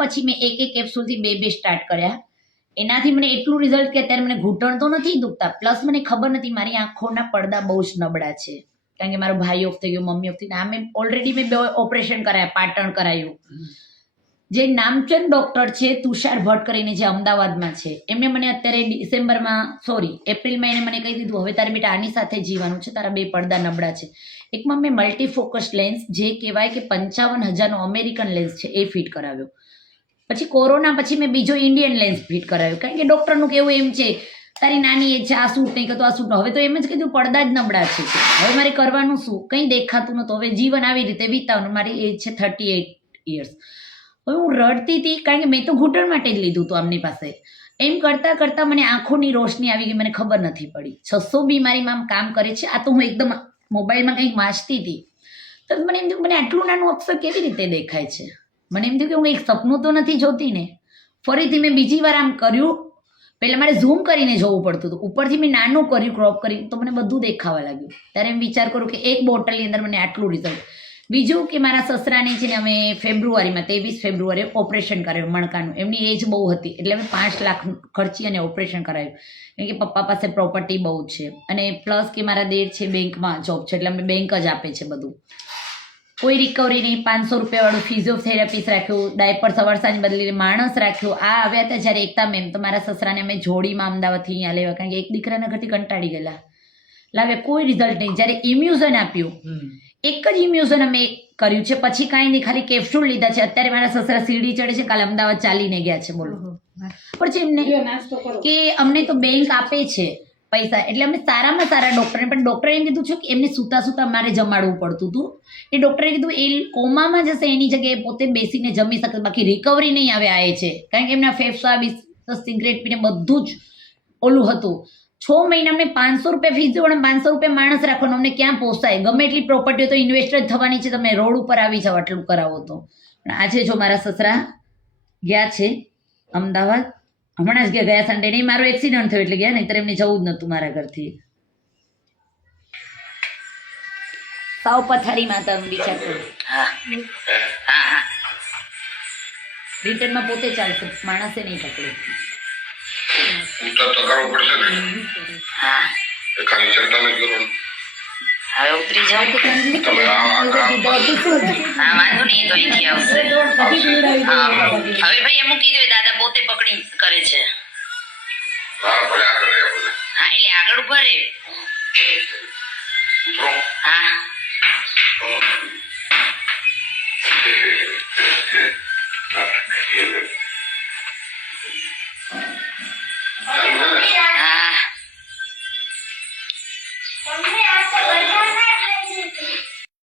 પછી મેં એક કેપ્સ્યુલથી બે સ્ટાર્ટ કર્યા. એનાથી મને એટલું રિઝલ્ટ કે અત્યારે મને ઘૂંટણ તો નથી દુખતા, પ્લસ મને ખબર નથી મારી આંખોના પડદા બહુ જ નબળા છે, કારણ કે મારો ભાઈ ઓફ થઈ ગયો, મમ્મી ઓફ થઈ ગઈ. મેં ઓલરેડી મેં 2 ઓપરેશન કરાયા, પાટણ કરાયું. જે નામચંદ ડોક્ટર છે તુષાર ભટ્ટ કરીને, જે અમદાવાદમાં છે, એમને મને અત્યારે એપ્રિલમાં એને મને કહી દીધું હવે તારે બેટા આની સાથે જીવવાનું છે, તારા 2 પડદા નબળા છે. એકમાં મેં મલ્ટીફોકસ લેન્સ, જે કહેવાય કે 55,000નો અમેરિકન લેન્સ છે, એ ફિટ કરાવ્યો. પછી કોરોના પછી મેં બીજો ઇન્ડિયન લેન્સ ફિટ કરાવ્યો, કારણ કે ડૉક્ટરનું કેવું એમ છે તારી નાની એજ છે, આ સૂટ નહીં કરતો, આ સૂટ. હવે તો એમ જ કીધું પડદા જ નબળા છે, હવે મારે કરવાનું શું, કંઈ દેખાતું નહોતું. હવે જીવન આવી રીતે વિતાવવાનું. મારી એજ છે 38 યર્સ. હવે હું રડતી હતી, કારણ કે મેં તો ઘૂંટણ માટે જ લીધું હતું આમની પાસે. એમ કરતાં કરતાં મને આંખોની રોશની આવી ગઈ, મને ખબર નથી પડી. 600 બીમારીમાં કામ કરે છે. આ તો હું એકદમ મોબાઈલમાં કંઈક વાંચતી હતી, તો મને એમ થયું મને આટલું નાનું અક્ષર કેવી રીતે દેખાય છે. મને એમ થયું કે હું એક સપનું તો નથી જોતી ને. ફરીથી મેં બીજી વાર આમ કર્યું. પહેલાં મારે ઝૂમ કરીને જોવું પડતું હતું, ઉપરથી મેં નાનું કર્યું, ક્રોપ કર્યું, તો મને બધું દેખાવા લાગ્યું. ત્યારે એમ વિચાર કરું કે એક બોટલની અંદર મને આટલું રિઝલ્ટ. બીજું કે મારા સસરાને છે ને અમે ફેબ્રુઆરીમાં 23 ફેબ્રુઆરીએ ઓપરેશન કરાવ્યું મણકાનું. એમની એજ બહુ હતી, એટલે અમે 5 લાખ ખર્ચી અને ઓપરેશન કરાવ્યું, કારણ કે પપ્પા પાસે પ્રોપર્ટી બહુ છે, અને પ્લસ કે મારા દેર છે બેંકમાં જોબ છે, એટલે અમે બેંક જ આપે છે બધું. કોઈ રિકવરી નહીં. 500 રૂપિયાવાળું ફિઝિયોથેરાપિસ્ટ રાખ્યું, ડાયપર સવાર સાંજ બદલીને માણસ રાખ્યો. આ આવ્યા હતા જ્યારે એકતા મેમ, તો મારા સસરાને અમે જોડીમાં અમદાવાદથી અહીંયા લેવા, કારણ કે એક દીકરાના ઘરથી કંટાળી ગયેલા, લાવ્યા, કોઈ રિઝલ્ટ નહીં. જ્યારે ઇમ્યુઝન આપ્યું, એક જ ઇમ્યુઝન અમે કર્યું છે, પછી કાંઈ નહીં, ખાલી કેપ્સ્યુલ લીધા છે. અત્યારે મારા સસરા સીડી ચડે છે, કાલે અમદાવાદ ચાલીને ગયા છે, બોલો. પછી એમને કે અમને તો બેંક આપે છે પૈસા, એટલે અમે સારામાં સારા ડૉક્ટરને, પણ ડૉક્ટરે એમ કીધું છે કે એમને સૂતા સૂતા મારે જમાડવું પડતું હતું. એ ડૉક્ટરે કીધું એ કોમામાં જશે, એની જગ્યાએ પોતે બેસીને જમી શકે, બાકી રિકવરી નહીં આવે. આ એ છે, કારણ કે એમના ફેફસા સિગરેટ પીને બધું જ ઓલું હતું. 6 મહિના અમને 500 રૂપિયા ફીસ દેવો અને 500 રૂપિયા માણસ રાખવાનો, અમને ક્યાં પોસાય. ગમે એટલી પ્રોપર્ટી તો ઇન્વેસ્ટર થવાની છે, તમે રોડ ઉપર આવી જાઓ આટલું કરાવો તો. પણ આજે જો મારા સસરા ગયા છે અમદાવાદ, હમણાં જ ગયા સન્ડે નહીં, મારો એક્સિડન્ટ થયો એટલે ગયા, નહીં એમને જવું જ નહોતું મારા ઘરથી. સાવ પથારીમાં હતા વિચાર કરો. રિટર્નમાં પોતે ચાલશે, માણસે નહીં પકડે. હા ખાલી ચિંતા નહીં કરવાનું. હવે ઉતરી જાવ. હા વાંધો નહીં, તો અહીંથી આવશે. હવે ભાઈ મૂકી દો, દાદા પોતે પકડી કરે છે. હા એટલે આગળ ઉભા રે. હા